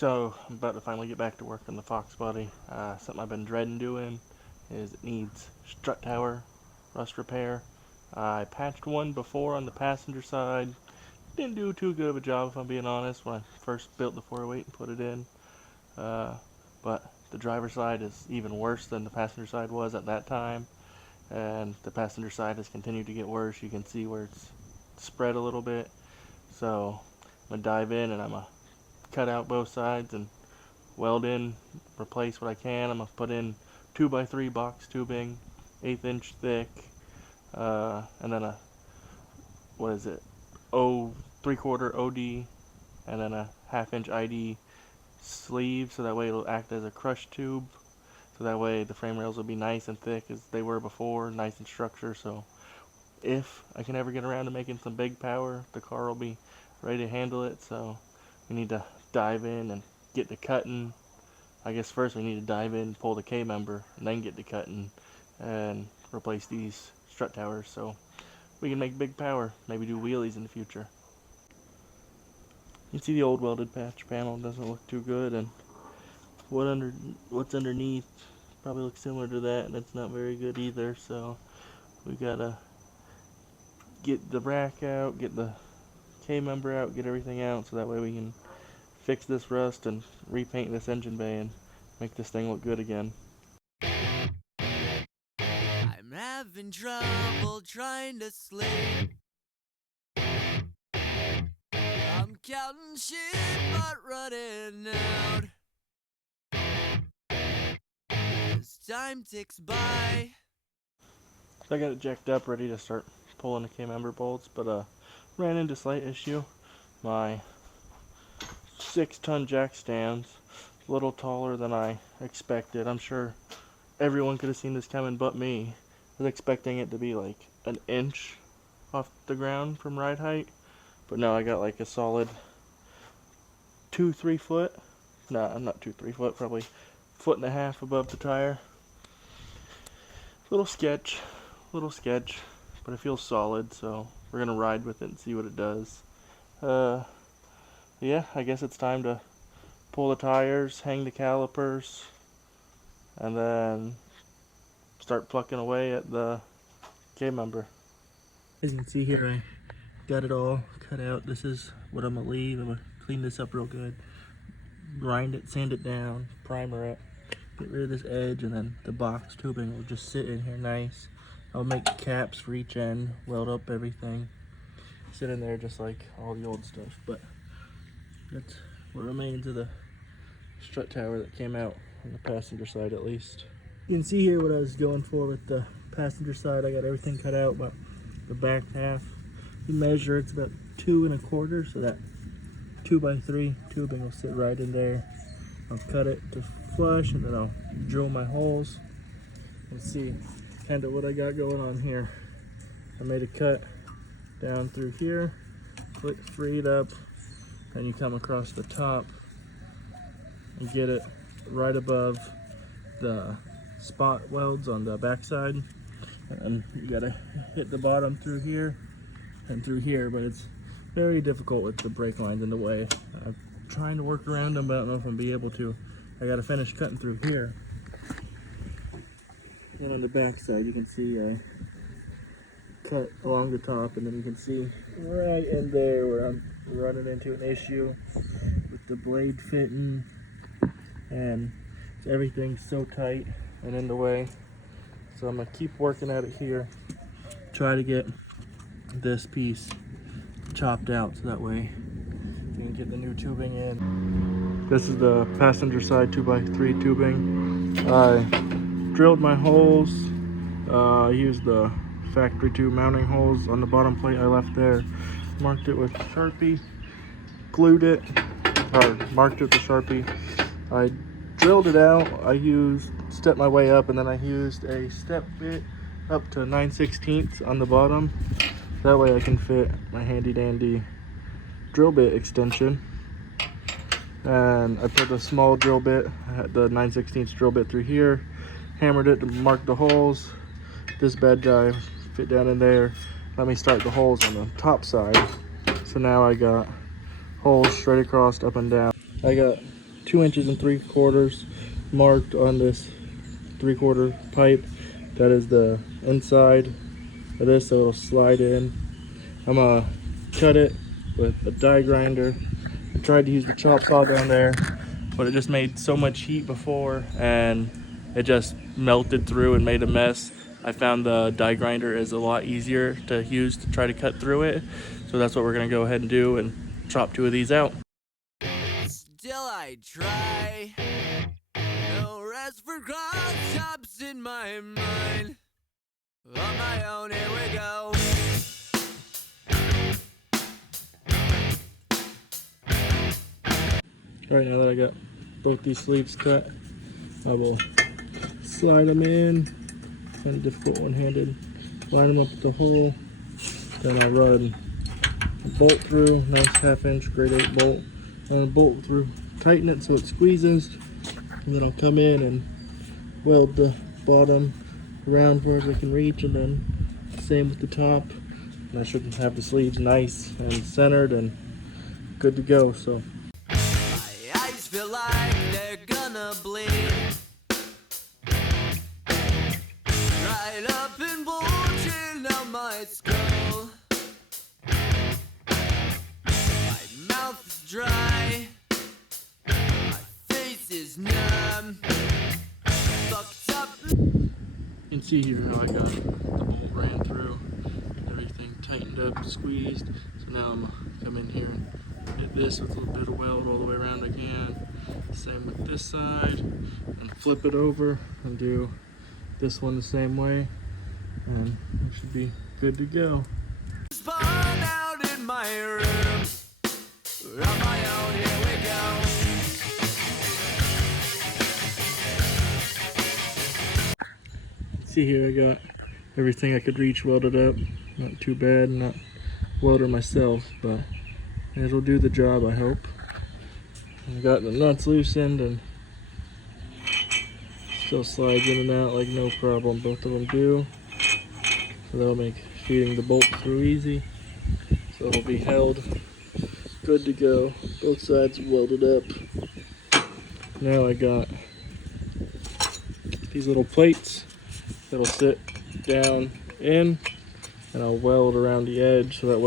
So I'm about to finally get back to work on the Foxbody. Something I've been dreading doing is it needs strut tower rust repair. I patched one before on the passenger side. Didn't do too good of a job, if I'm being honest, when I first built the 408 and put it in. But the driver's side is even worse than the passenger side was at that time. And the passenger side has continued to get worse. You can see where it's spread a little bit. So I'm going to dive in and I'm going to cut out both sides and weld in, replace what I can. I'm going to put in 2x3 box tubing, 1/8 inch thick, and then a, what is it, 3/4 OD, and then a 1/2 inch ID sleeve, so that way it'll act as a crush tube, so that way the frame rails will be nice and thick as they were before, nice in structure. So if I can ever get around to making some big power, the car will be ready to handle it. So we need to dive in and get to cutting. I guess first we need to dive in, pull the K member, and then get to cutting and replace these strut towers so we can make big power, maybe do wheelies in the future. You can see the old welded patch panel doesn't look too good, and what's underneath probably looks similar to that, and it's not very good either. So we gotta get the rack out, get the K member out, get everything out, so that way we can fix this rust and repaint this engine bay and make this thing look good again. I'm having trouble trying to sleep. I'm counting sheep but running out. As time ticks by. So I got it jacked up, ready to start pulling the K-member bolts, but ran into a slight issue. My 6-ton jack stand's a little taller than I expected. I'm sure everyone could have seen this coming but me. I was expecting it to be like an inch off the ground from ride height, but no, I got like a solid 2-3 foot. No, I'm not 2-3 foot, probably 1.5 foot above the tire. Little sketch, but it feels solid, so we're gonna ride with it and see what it does. Yeah, I guess it's time to pull the tires, hang the calipers, and then start plucking away at the K-member. As you can see here, I got it all cut out. This is what I'm gonna leave. I'm gonna clean this up real good, grind it, sand it down, primer it, get rid of this edge, and then the box tubing will just sit in here nice. I'll make caps for each end, weld up everything, sit in there just like all the old stuff. But that's what remains of the strut tower that came out on the passenger side, at least. You can see here what I was going for with the passenger side. I got everything cut out, but the back half, you measure, it's about 2 1/4, so that 2x3 tubing will sit right in there. I'll cut it to flush, and then I'll drill my holes and see kind of what I got going on here. I made a cut down through here, free it up, and you come across the top and get it right above the spot welds on the backside, and you gotta hit the bottom through here and through here, but it's very difficult with the brake lines in the way. I'm trying to work around them, but I don't know if I'm be able to. I gotta finish cutting through here. And on the back side, you can see I cut along the top, and then you can see right in there where I'm running into an issue with the blade fitting, and everything's so tight and in the way. So I'm gonna keep working at it here, try to get this piece chopped out so that way you can get the new tubing in. This is the passenger side 2x3 tubing. I drilled my holes. I used the factory tube mounting holes on the bottom plate I left there. Marked it with Sharpie, glued it, or marked it with Sharpie. I drilled it out. I stepped my way up, and then I used a step bit up to 9/16 on the bottom. That way I can fit my handy dandy drill bit extension. And I put a small drill bit, I had the 9/16 drill bit through here, hammered it to mark the holes. This bed guy fit down in there. Let me start the holes on the top side. So now I got holes straight across, up and down. I got 2 inches and 3/4 marked on this 3/4 pipe. That is the inside of this, so it'll slide in. I'm gonna cut it with a die grinder. I tried to use the chop saw down there, but it just made so much heat before and it just melted through and made a mess. I found the die grinder is a lot easier to use to try to cut through it. So that's what we're gonna go ahead and do and chop 2 of these out. Still I try. No rest for cross chops in my mind. On my own, here we go. Alright, now that I got both these sleeves cut, I will slide them in. Kind of difficult one-handed. Line them up with the hole. Then I'll run a bolt through, nice 1/2" grade 8 bolt. And a bolt through, tighten it so it squeezes. And then I'll come in and weld the bottom around where I can reach, and then same with the top. And I should have the sleeves nice and centered and good to go. So My eyes feel like they're gonna bleed. Right up and bulging out my skull. My mouth is dry. My face is numb. Fucked up. you can see here how I got the bolt ran through, everything tightened up, squeezed. So now I'm gonna come in here and hit this with a little bit of weld all the way around I can. Same with this side, and flip it over and do this one the same way, and we should be good to go. Spun out in my room. On my own, here we go. See here, I got everything I could reach welded up. Not too bad, not welder myself, but it'll do the job, I hope. I got the nuts loosened and still slides in and out like no problem. Both of them do. So that'll make feeding the bolt through easy. So it'll be held good to go. Both sides welded up. Now I got these little plates that'll sit down in, and I'll weld around the edge so that way.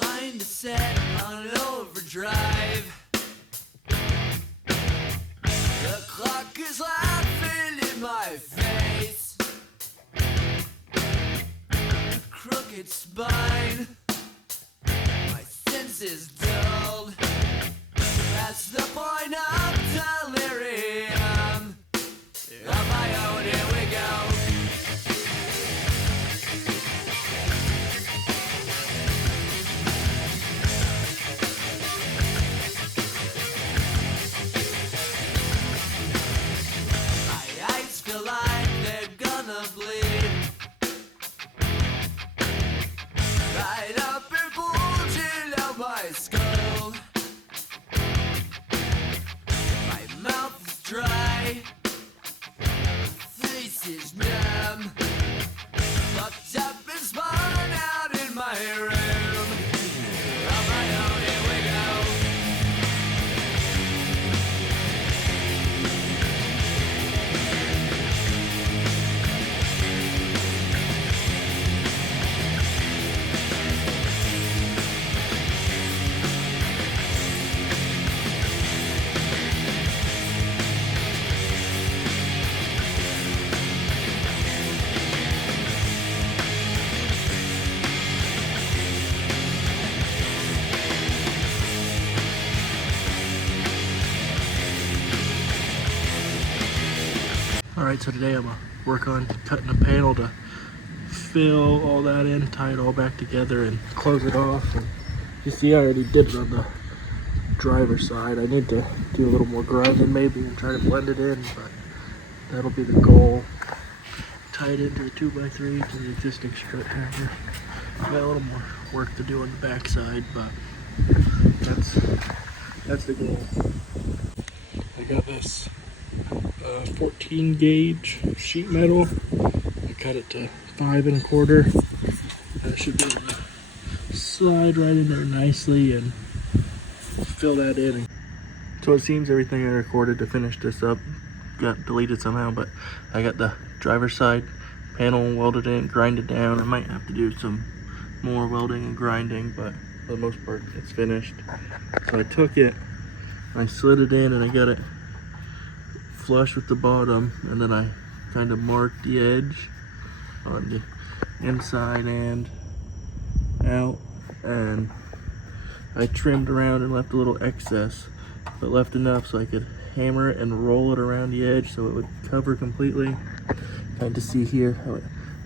My mind is set on overdrive. The clock is laughing in my face. Crooked spine. My senses dulled. That's the point of delirium. On my own, here we go. My eyes feel like they're gonna bleed. Right up and bulging out my skull. My mouth is dry. Face is numb. Fucked up and spun out in my room. On my own, here we go. Alright, so today I'm gonna work on cutting a panel to fill all that in, tie it all back together and close it off. And you see I already did it on the driver's side. I need to do a little more grinding maybe and try to blend it in, but that'll be the goal. Tie it into a 2x3 to the existing strut hammer. Got a little more work to do on the back side, but that's the goal. I got this 14 gauge sheet metal. I cut it to 5 1/4. That should be able to slide right in there nicely and fill that in. So it seems everything I recorded to finish this up got deleted somehow, but I got the driver's side panel welded in, grinded down. I might have to do some more welding and grinding, but for the most part it's finished. So I took it, I slid it in, and I got it flush with the bottom, and then I kind of marked the edge on the inside and out, and I trimmed around and left a little excess, but left enough so I could hammer it and roll it around the edge so it would cover completely. Kind of see here how it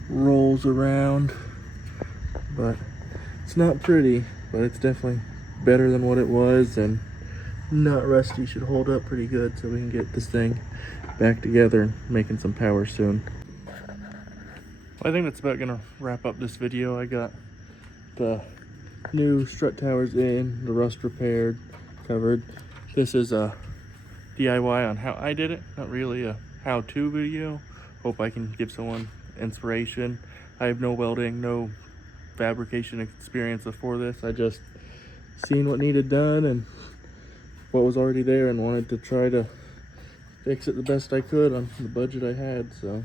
rolls around, but it's not pretty, but it's definitely better than what it was, and not rusty, should hold up pretty good, so we can get this thing back together and making some power soon. Well, I think that's about gonna wrap up this video. I got the new strut towers in, the rust repaired, covered. This is a DIY on how I did it, not really a how-to video. Hope I can give someone inspiration. I have no welding, no fabrication experience before this. I just seen what needed done and what was already there and wanted to try to fix it the best I could on the budget I had. So